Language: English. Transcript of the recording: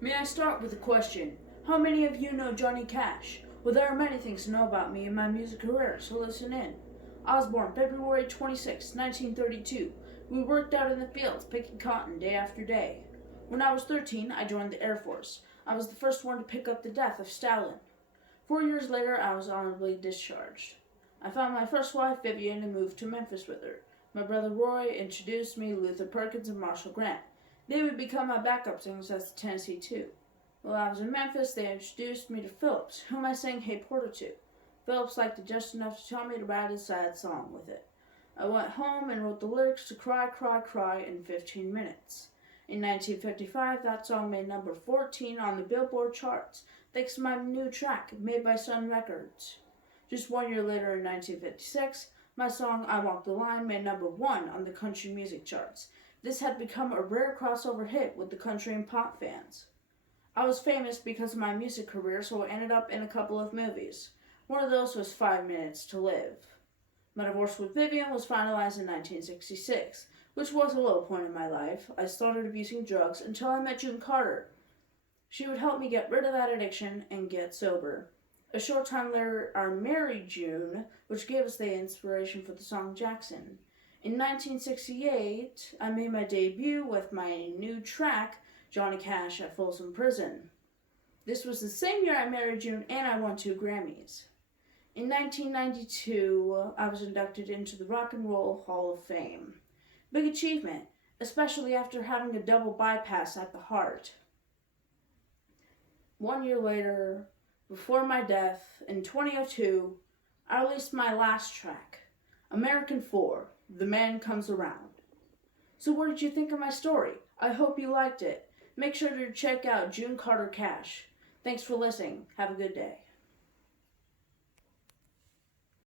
May I start with a question? How many of you know Johnny Cash? Well, there are many things to know about me and my music career, so listen in. I was born February 26, 1932. We worked out in the fields picking cotton day after day. When I was 13, I joined the Air Force. I was the first one to pick up the death of Stalin. 4 years later, I was honorably discharged. I found my first wife, Vivian, and moved to Memphis with her. My brother Roy introduced me to Luther Perkins and Marshall Grant. They would become my backup singers at the Tennessee 2. While I was in Memphis, they introduced me to Phillips, whom I sang Hey Porter to. Phillips liked it just enough to tell me to write a sad song with it. I went home and wrote the lyrics to Cry, Cry, Cry in 15 minutes. In 1955, that song made number 14 on the Billboard charts, thanks to my new track, made by Sun Records. Just 1 year later, in 1956, my song I Walk the Line made number 1 on the country music charts. This had become a rare crossover hit with the country and pop fans. I was famous because of my music career, so I ended up in a couple of movies. One of those was 5 Minutes to Live. My divorce with Vivian was finalized in 1966, which was a low point in my life. I started abusing drugs until I met June Carter. She would help me get rid of that addiction and get sober. A short time later, I married June, which gave us the inspiration for the song Jackson. In 1968, I made my debut with my new track, Johnny Cash at Folsom Prison. This was the same year I married June and I won 2 Grammys. In 1992, I was inducted into the Rock and Roll Hall of Fame. Big achievement, especially after having a double bypass at the heart. 1 year later, before my death, in 2002, I released my last track, American 4, The Man Comes Around. So what did you think of my story? I hope you liked it. Make sure to check out June Carter Cash. Thanks for listening. Have a good day.